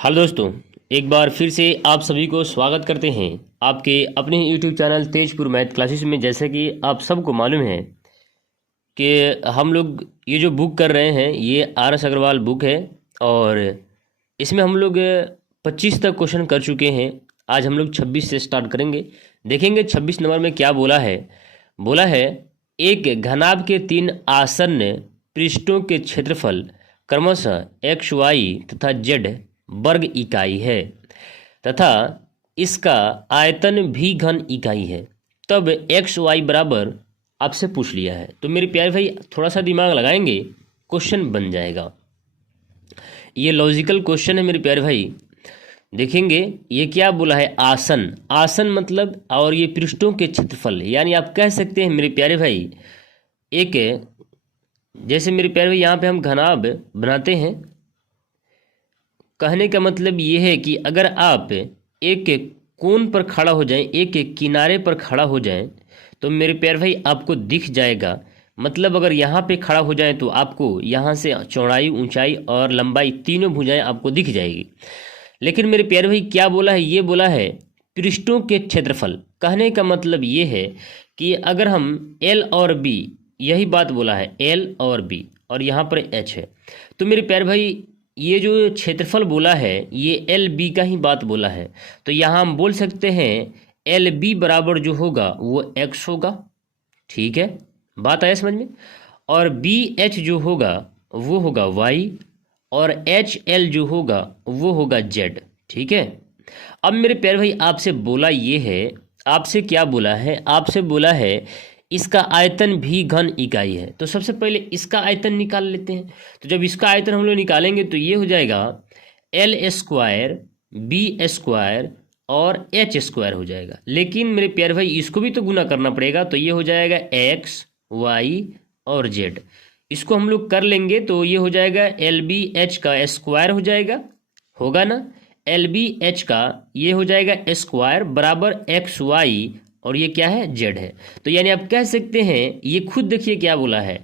Hello दोस्तों, एक बार फिर से आप सभी को स्वागत करते हैं आपके अपने YouTube channel Tezpur math classes में। जैसे कि आप सबको मालूम है कि हम लोग ये जो बुक कर रहे हैं ये आर.एस. अग्रवाल बुक है और इसमें हम लोग 25 तक क्वेश्चन कर चुके हैं। आज हम लोग 26 से स्टार्ट करेंगे। देखेंगे 26 नंबर में क्या बोला है। बोला है एक घनाभ के 3 आसन्न पृष्ठों के क्षेत्रफल क्रमशः एक्स वाई तथा जेड वर्ग इकाई है तथा इसका आयतन भी घन इकाई है। तब एक्स वाई बराबर आपसे पूछ लिया है। तो मेरे प्यारे भाई थोड़ा सा दिमाग लगाएंगे, क्वेश्चन बन जाएगा। ये लॉजिकल क्वेश्चन है मेरे प्यारे भाई। देखेंगे ये क्या बोला है, आसन। आसन मतलब और ये पृष्ठों के क्षेत्रफल, यानी आप कह सकते हैं मेरे प्यारे भाई एक, जैसे मेरे प्यारे भाई यहाँ पे हम घनाभ बनाते हैं। कहने का मतलब ये है कि अगर आप एक कोण पर खड़ा हो जाएं, एक किनारे पर खड़ा हो जाएं, तो मेरे प्यारे भाई आपको दिख जाएगा। मतलब अगर यहाँ पे खड़ा हो जाएं तो आपको यहाँ से चौड़ाई, ऊंचाई और लंबाई तीनों भुजाएं आपको दिख जाएगी। लेकिन मेरे प्यारे भाई क्या बोला है, ये बोला है पृष्ठों के क्षेत्रफल। कहने का मतलब ये है कि अगर हम एल और बी, यही बात बोला है, एल और बी और यहाँ पर एच है, तो मेरे प्यारे भाई ये जो क्षेत्रफल बोला है ये एल बी का ही बात बोला है। तो यहाँ हम बोल सकते हैं एल बी बराबर जो होगा वो एक्स होगा। ठीक है, बात आया समझ में। और बी एच जो होगा वो होगा वाई और एच एल जो होगा वो होगा जेड। ठीक है। अब मेरे प्यारे भाई आपसे बोला ये है, आपसे क्या बोला है, आपसे बोला है इसका आयतन भी घन इकाई है। तो सबसे पहले इसका आयतन निकाल लेते हैं। तो जब इसका आयतन हम लोग निकालेंगे तो ये हो जाएगा एल स्क्वायर बी स्क्वायर और एच स्क्वायर हो जाएगा। लेकिन मेरे प्यारे भाई इसको भी तो गुना करना पड़ेगा, तो ये हो जाएगा एक्स वाई और जेड। इसको हम लोग कर लेंगे तो ये हो जाएगा एल बी एच का स्क्वायर हो जाएगा, होगा ना। एल बी एच का ये हो जाएगा स्क्वायर बराबर एक्स वाई और ये क्या है, जेड है। तो यानी आप कह सकते हैं, ये खुद देखिए क्या बोला है,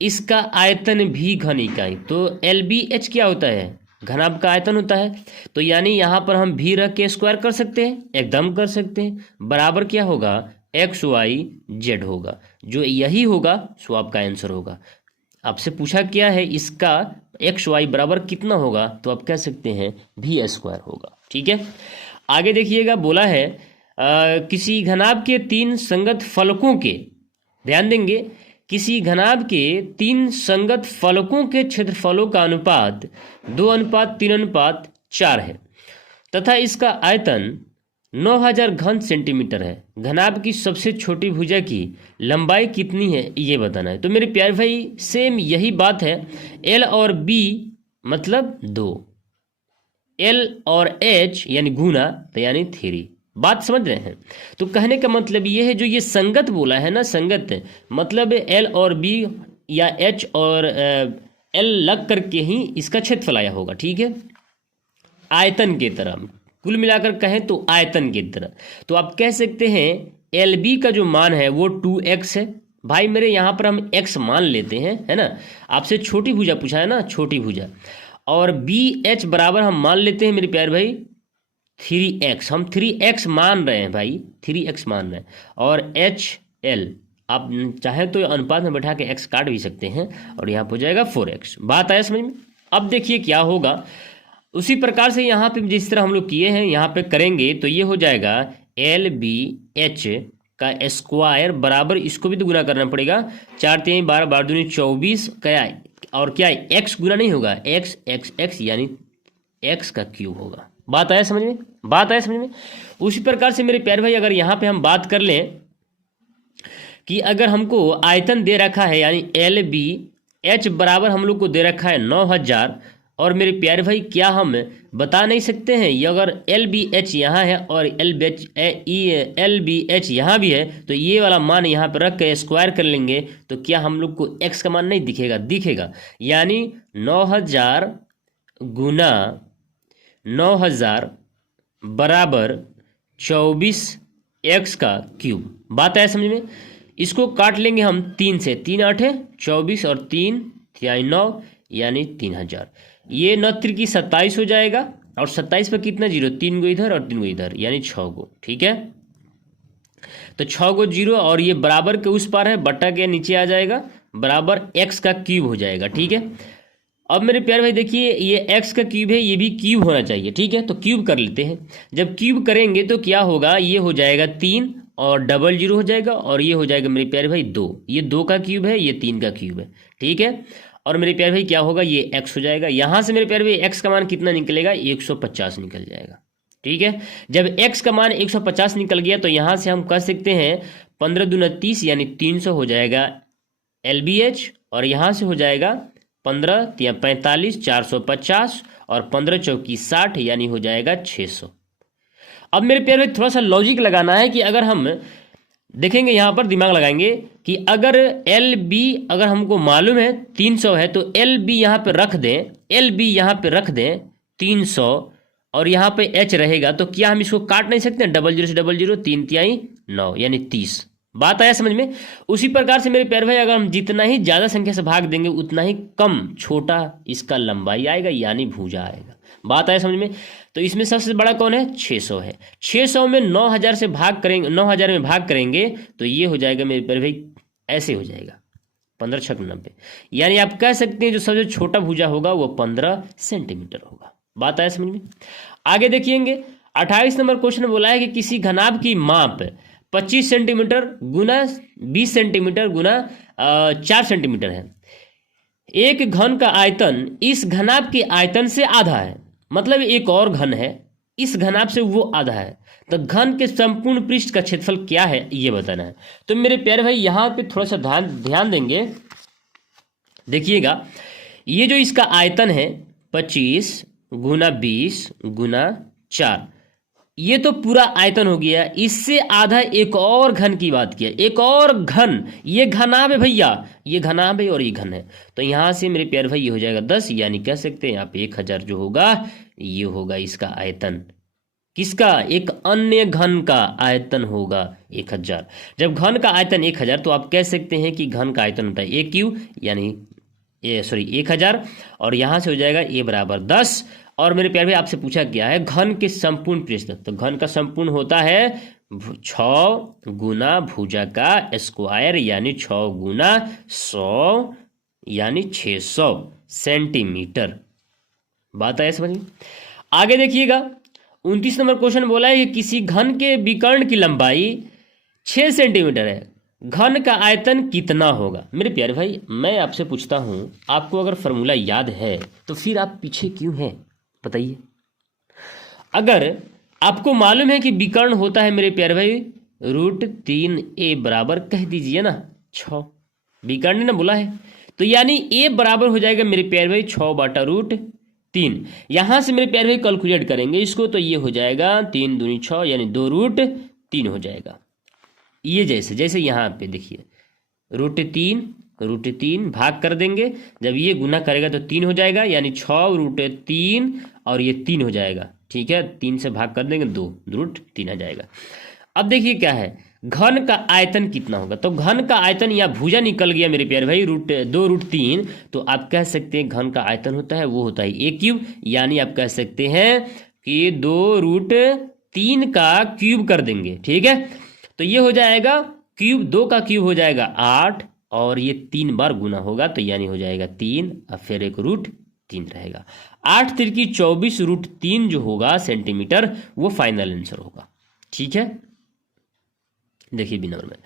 इसका आयतन भी घन इकाई। तो एल बी एच क्या होता है, घनाभ का आयतन होता है। तो यानी यहाँ पर हम भी रख के स्क्वायर कर सकते हैं, एकदम कर सकते हैं। बराबर क्या होगा, एक्स वाई जेड होगा। जो यही होगा सो आपका आंसर होगा। आपसे पूछा क्या है, इसका एक्स वाई बराबर कितना होगा, तो आप कह सकते हैं भी स्क्वायर होगा। ठीक है, आगे देखिएगा। बोला है किसी घनाभ के 3 संगत फलकों के, ध्यान देंगे, किसी घनाभ के 3 संगत फलकों के क्षेत्रफलों का अनुपात 2:3:4 है तथा इसका आयतन 9000 घन सेंटीमीटर है। घनाभ की सबसे छोटी भुजा की लंबाई कितनी है ये बताना है। तो मेरे प्यारे भाई सेम यही बात है। एल और बी मतलब 2, एल और एच यानी गुना, तो यानी 3। बात समझ रहे हैं। तो कहने का मतलब ये है, जो ये संगत बोला है ना, संगत मतलब एल और बी या एच और एल लग करके ही इसका क्षेत्रफल आया होगा। ठीक है, आयतन की तरह, कुल मिलाकर कहें तो आयतन की तरह। तो आप कह सकते हैं एल बी का जो मान है वो 2x है। भाई मेरे यहाँ पर हम x मान लेते हैं, है ना। आपसे छोटी भुजा पूछा है ना, छोटी भुजा। और बी एच बराबर हम मान लेते हैं मेरे प्यारे भाई 3x। हम 3x मान रहे हैं भाई, 3x मान रहे हैं। और एच एल आप चाहें तो अनुपात में बैठा के x काट भी सकते हैं और यहाँ पर हो जाएगा 4x। बात आया समझ में। अब देखिए क्या होगा, उसी प्रकार से यहाँ पे जिस तरह हम लोग किए हैं यहाँ पे करेंगे तो ये हो जाएगा एल बी एच का स्क्वायर बराबर, इसको भी तो गुना करना पड़ेगा, 4 3 12 12 दूनी 24 क्या, और क्या एक्स गुना नहीं होगा, एक्स एक्स एक्स यानी एक्स का क्यूब होगा। बात आया समझ में, बात आया समझ में। उसी प्रकार से मेरे प्यारे भाई अगर यहाँ पे हम बात कर लें कि अगर हमको आयतन दे रखा है, यानी एल बी एच बराबर हम लोग को दे रखा है 9000, और मेरे प्यारे भाई क्या हम बता नहीं सकते हैं, ये अगर एल बी एच यहाँ है और एल बी एच यहाँ भी है, तो ये वाला मान यहाँ पर रख के स्क्वायर कर लेंगे तो क्या हम लोग को एक्स का मान नहीं दिखेगा, दिखेगा। यानी 9000 गुना 9000 बराबर 24x का क्यूब। बात आया समझ में। इसको काट लेंगे हम 3 से, 3 8 24 और 3 9 यानी 3000। ये 9 की 27 हो जाएगा और 27 पर कितना जीरो, 3 गो इधर और 3 गो इधर, यानी 6 गो। ठीक है, तो 6 गो जीरो और ये बराबर के उस पार है, बट्टा के नीचे आ जाएगा, बराबर x का क्यूब हो जाएगा। ठीक है, अब मेरे प्यारे भाई देखिए ये x का क्यूब है, ये भी क्यूब होना चाहिए। ठीक है, तो क्यूब कर लेते हैं। जब क्यूब करेंगे तो क्या होगा, ये हो जाएगा 3 और डबल जीरो हो जाएगा, और ये हो जाएगा मेरे प्यारे भाई 2। ये 2 का क्यूब है, ये 3 का क्यूब है। ठीक है, और मेरे प्यारे भाई क्या होगा, ये x हो जाएगा। यहाँ से मेरे प्यारे भाई x का मान कितना निकलेगा, 150 निकल जाएगा। ठीक है, जब x का मान 150 निकल गया तो यहाँ से हम कह सकते हैं 15 दूना 30 यानी 300 हो जाएगा LBH, और यहाँ से हो जाएगा 15 या 45 450, और 15 चौकी 60 यानी हो जाएगा 600। अब मेरे प्यारे भाई थोड़ा सा लॉजिक लगाना है कि अगर हम देखेंगे यहाँ पर दिमाग लगाएंगे कि अगर LB अगर हमको मालूम है 300 है, तो LB यहाँ पे रख दें, LB यहाँ पे रख दें 300, और यहाँ पे H रहेगा, तो क्या हम इसको काट नहीं सकते? डबल जीरो से डबल जीरो, 3 तिहाई 9 यानी 30। बात आया समझ में? उसी प्रकार से मेरे प्यारे भाई अगर हम जितना ही ज़्यादा संख्या से भाग देंगे उतना ही कम छोटा इसका लंबाई आएगा, यानी भुजा आएगा। बात आया समझ में? तो इसमें सबसे बड़ा कौन है? 600 है। 600 में 9000 से भाग करेंगे, 9000 में भाग करेंगे तो ये हो जाएगा मेरे प्यारे भाई, ऐसे हो जाएगा 15 छक 90, यानी आप कह सकते हैं जो सबसे छोटा भुजा होगा वो 15 सेंटीमीटर होगा। बात आया समझ में? आगे देखिएंगे 28 नंबर क्वेश्चन में बोला है कि किसी घनाभ की माप 25 सेंटीमीटर गुना 20 सेंटीमीटर गुना 4 सेंटीमीटर है। एक घन का आयतन इस घनाभ के आयतन से आधा है, मतलब एक और घन है, इस घनाभ से वो आधा है, तो घन के संपूर्ण पृष्ठ का क्षेत्रफल क्या है ये बताना है। तो मेरे प्यारे भाई यहाँ पे थोड़ा सा ध्यान देंगे, देखिएगा ये जो इसका आयतन है 25 गुना 20 गुना 4, ये तो पूरा आयतन हो गया। इससे आधा एक और घन की बात किया, एक और घन, ये घनाभ है भैया, ये घनाभ है और ये घन है, तो यहाँ से मेरे प्यारे भाई ये हो जाएगा 10, यानी कह सकते हैं यहाँ पे 1000 जो होगा ये होगा इसका आयतन। किसका? एक अन्य घन का आयतन होगा 1000। जब घन का आयतन 1000 तो आप कह सकते हैं कि घन का आयतन होता है a क्यू, यानी 1000, और यहाँ से हो जाएगा a बराबर 10। और मेरे प्यारे भाई आपसे पूछा गया है घन के संपूर्ण पृष्ठ, तो घन का संपूर्ण होता है 6 गुना भुजा का स्क्वायर, यानी 6 गुना 100 यानी 600 सेंटीमीटर। बात आया समझ में? आगे देखिएगा 29 नंबर क्वेश्चन बोला है कि किसी घन के विकर्ण की लंबाई 6 सेंटीमीटर है, घन का आयतन कितना होगा? मेरे प्यारे भाई मैं आपसे पूछता हूं, आपको अगर फॉर्मूला याद है तो फिर आप पीछे क्यों हैं बताइए। अगर आपको मालूम है कि विकर्ण होता है मेरे प्यारे भाई √3a बराबर कह दीजिए ना 6, विकर्ण ने बोला है, तो यानी a बराबर हो जाएगा मेरे प्यारे भाई 6 बटा √3। यहां से मेरे प्यारे भाई कैलकुलेट करेंगे इसको, तो ये हो जाएगा 3 दूनी 6 यानी 2√3 हो जाएगा। ये जैसे जैसे यहाँ पे देखिए √3 भाग कर देंगे, जब ये गुना करेगा तो 3 हो जाएगा, यानी 6√3 और ये 3 हो जाएगा। ठीक है, 3 से भाग कर देंगे 2√3 आ जाएगा। अब देखिए क्या है, घन का आयतन कितना होगा, तो घन का आयतन या भुजा निकल गया मेरे प्यारे भाई 2√3, तो आप कह सकते हैं घन का आयतन होता है वो होता है a क्यूब, यानी आप कह सकते हैं कि 2√3 का क्यूब कर देंगे। ठीक है, तो ये हो जाएगा क्यूब, 2 का क्यूब हो जाएगा 8, और ये 3 बार गुना होगा तो यानी हो जाएगा 3, और फिर एक √3 रहेगा। 8 तिरकी 24 √3 जो होगा सेंटीमीटर वो फाइनल आंसर होगा। ठीक है, देखिए बी नंबर में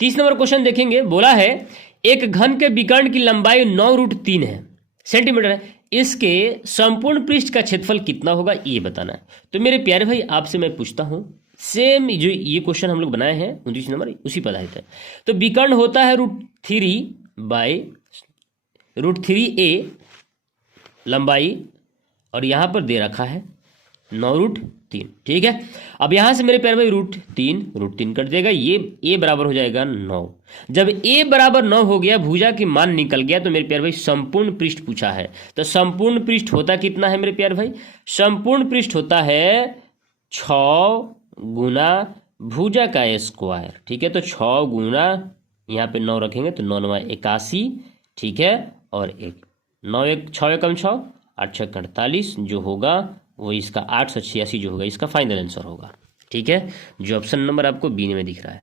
30 नंबर क्वेश्चन देखेंगे, बोला है एक घन के विकर्ण की लंबाई 9√3 है सेंटीमीटर है, इसके संपूर्ण पृष्ठ का क्षेत्रफल कितना होगा ये बताना है। तो मेरे प्यारे भाई आपसे मैं पूछता हूं, सेम जो ये क्वेश्चन हम लोग बनाए हैं 29 नंबर उसी पर आधारित है। तो विकर्ण होता है √3/√3a लंबाई, और यहां पर दे रखा है 9√3। ठीक है, अब यहां से मेरे प्यारे भाई √3 कट देगा, ये a बराबर हो जाएगा 9। जब a बराबर 9 हो गया, भुजा की मान निकल गया, तो मेरे प्यारे भाई संपूर्ण पृष्ठ पूछा है, तो संपूर्ण पृष्ठ होता कितना है मेरे प्यारे भाई? संपूर्ण पृष्ठ होता है 6 गुना भुजा का स्क्वायर। ठीक है, तो 6 गुना यहाँ पे 9 रखेंगे तो 9 9 81। ठीक है, और 1 9 1 6 1 6 8 6 48 जो होगा वो इसका 886 जो होगा इसका फाइनल आंसर होगा। ठीक है, जो ऑप्शन नंबर आपको बी में दिख रहा है।